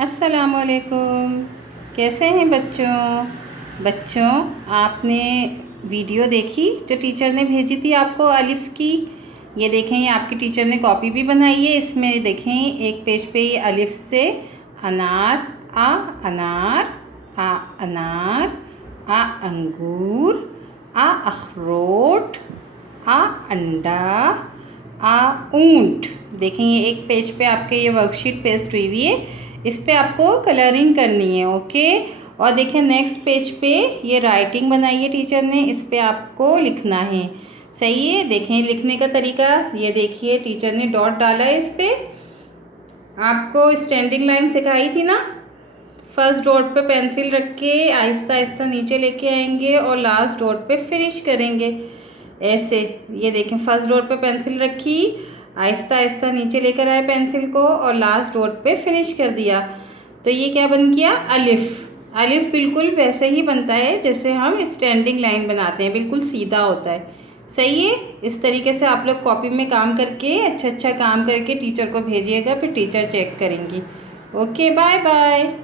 अस्सलाम वालेकुम। कैसे हैं बच्चों आप ने वीडियो देखी जो टीचर ने भेजी थी आपको अलिफ़ की। ये देखें, ये आपकी टीचर ने कॉपी भी बनाई है। इसमें देखें एक पेज पे ये अलिफ़ से अनार, अनार, अनार, अंगूर, अखरोट, अंडा, ऊंट। देखें, ये एक पेज पे आपके ये वर्कशीट पेस्ट हुई हुई है। इस पे आपको कलरिंग करनी है, ओके। और देखें नेक्स्ट पेज पे ये राइटिंग बनाई है टीचर ने, इस पे आपको लिखना है। सही है। देखें लिखने का तरीका, ये देखिए टीचर ने डॉट डाला है इस पे। आपको स्टैंडिंग लाइन सिखाई थी ना। फर्स्ट डॉट पे पेंसिल रख के आहिस्ता आहिस्ता नीचे लेके आएंगे और लास्ट डॉट पे फिनिश करेंगे ऐसे। ये देखें फर्स्ट डॉट पे पेंसिल रखी, आहिस्ता आहिस्ता नीचे लेकर आए पेंसिल को और लास्ट डॉट पे फिनिश कर दिया। तो ये क्या बन गया? अलिफ़। अलिफ़ बिल्कुल वैसे ही बनता है जैसे हम स्टैंडिंग लाइन बनाते हैं, बिल्कुल सीधा होता है। सही है। इस तरीके से आप लोग कॉपी में काम करके अच्छा काम करके टीचर को भेजिएगा, फिर टीचर चेक करेंगी। Okay, bye bye.